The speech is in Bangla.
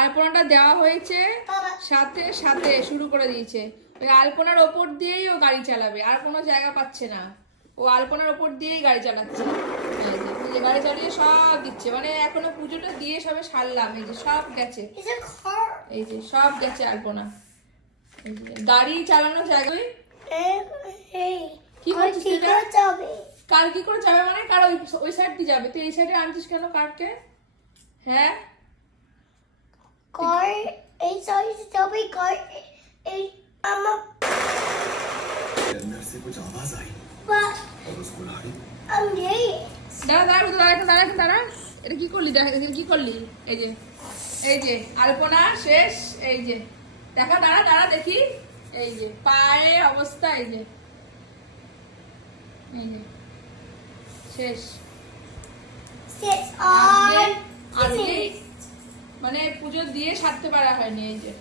আলপনাটা দেওয়া হয়েছে, সাথে সাথে শুরু করে দিয়েছে। ওই আলপনার ওপর দিয়েই ও গাড়ি চালাবে, আর কোনো জায়গা পাচ্ছে না। ও আলপনার ওপর দিয়েই গাড়ি চালাচ্ছে। এই যে গাড়ি চালিয়ে সব দিচ্ছে, মানে এখনো পুজোটা দিয়ে সবে সারলাম। এই যে সব গেছে, এই যে সব গেছে আলপনা। এই যে গাড়ি চালানো জায়গায় কি করছিস? কার কি করে যাবে মানে? কার ওই সাইড দিয়ে যাবে? তুই এই সাইডে আনছিস কেন কারকে? হ্যাঁ car এই সাইডে যাবে car এই মামা अंदर से कुछ आवाज आई और उसको लाई। আমি দাঁড়া। এটা কি করলি? দেখ এটা কি করলি? এই যে আলপনা শেষ। এই যে দেখা, দাঁড়া দেখি। এই যে পায়ে অবস্থা, এই যে শেষ। শেষ আজকে মানে পুজো দিয়ে সারতে পারা হয়নি। এই যে